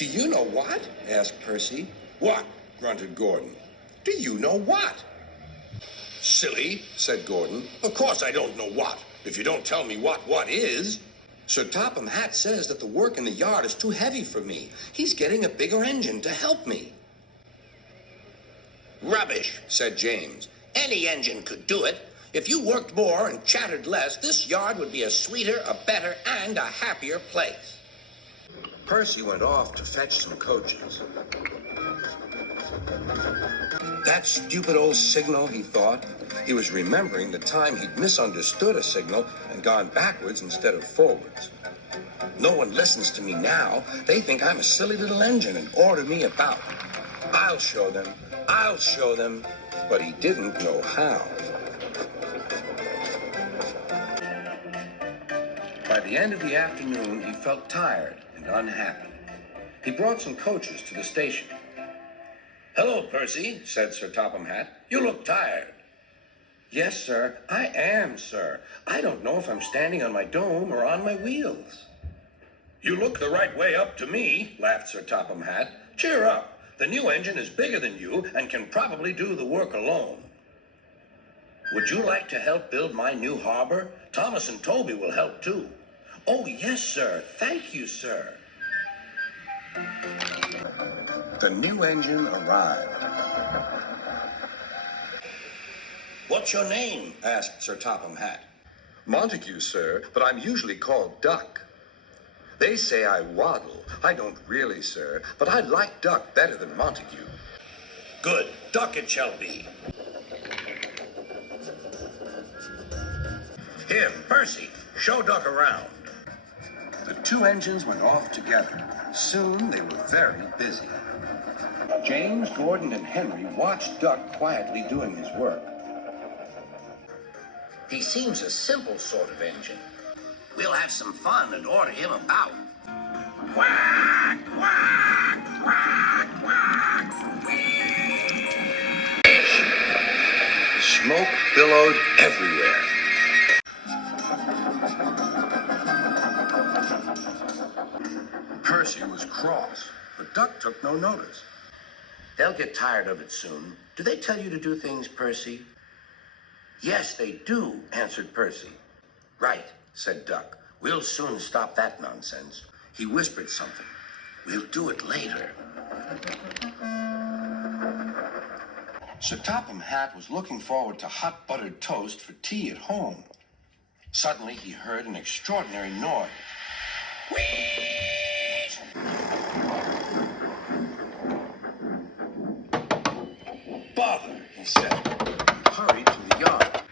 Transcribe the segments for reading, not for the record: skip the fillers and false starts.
Do you know what? Asked Percy. What? Grunted Gordon. Do you know what? Silly, said Gordon. Of course I don't know what. If you don't tell me what is. Sir Topham Hatt says that the work in the yard is too heavy for me. He's getting a bigger engine to help me. Rubbish, said James. Any engine could do it. If you worked more and chattered less, this yard would be a sweeter, a better, and a happier place. Percy went off to fetch some coaches. That stupid old signal, he thought. He was remembering the time he'd misunderstood a signal and gone backwards instead of forwards. No one listens to me now. They think I'm a silly little engine and order me about. I'll show them. I'll show them. But he didn't know how. By the end of the afternoon, he felt tired and unhappy. He brought some coaches to the station. Hello, Percy, said Sir Topham Hatt. You look tired. Yes, sir, I am, sir. I don't know if I'm standing on my dome or on my wheels. You look the right way up to me, laughed Sir Topham Hatt. Cheer up. The new engine is bigger than you and can probably do the work alone. Would you like to help build my new harbor? Thomas and Toby will help too. Oh, yes, sir. Thank you, sir. The new engine arrived. What's your name? Asked Sir Topham Hatt. Montague, sir, but I'm usually called Duck. They say I waddle. I don't really, sir, but I like Duck better than Montague. Good. Duck it shall be. Here, Percy, show Duck around. The two engines went off together. Soon they were very busy. James, Gordon, and Henry watched Duck quietly doing his work. He seems a simple sort of engine. We'll have some fun and order him about. Quack, quack, quack, quack. Smoke billowed everywhere. Percy was cross, but Duck took no notice. They'll get tired of it soon. Do they tell you to do things, Percy? Yes, they do, answered Percy. Right, said Duck. We'll soon stop that nonsense. He whispered something. We'll do it later. Sir Topham Hatt was looking forward to hot buttered toast for tea at home. Suddenly, he heard an extraordinary noise. Whee! Bother, he said. He hurried to the yard.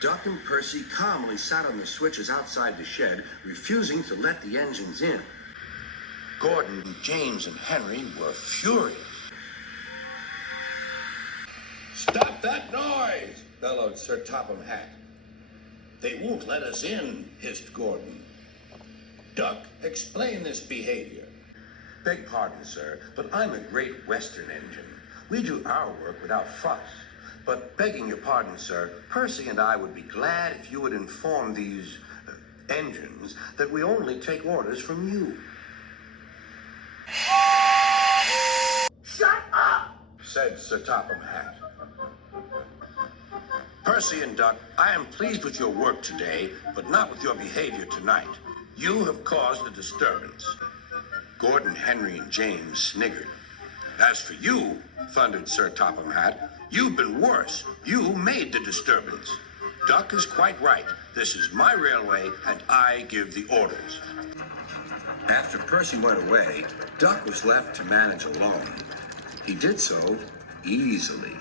Duck and Percy calmly sat on the switches outside the shed, refusing to let the engines in. Gordon, James, and Henry were furious. Stop that noise, bellowed Sir Topham Hatt. They won't let us in, hissed Gordon. Duck, explain this behavior. Beg pardon, sir, but I'm a great Western engine. We do our work without fuss. But begging your pardon, sir, Percy and I would be glad if you would inform these engines that we only take orders from you. Shut up, said Sir Topham Hatt. Percy and Duck, I am pleased with your work today, but not with your behavior tonight. You have caused a disturbance. Gordon, Henry, and James sniggered. As for you, thundered Sir Topham Hatt, you've been worse. You made the disturbance. Duck is quite right. This is my railway, and I give the orders. After Percy went away, Duck was left to manage alone. He did so easily.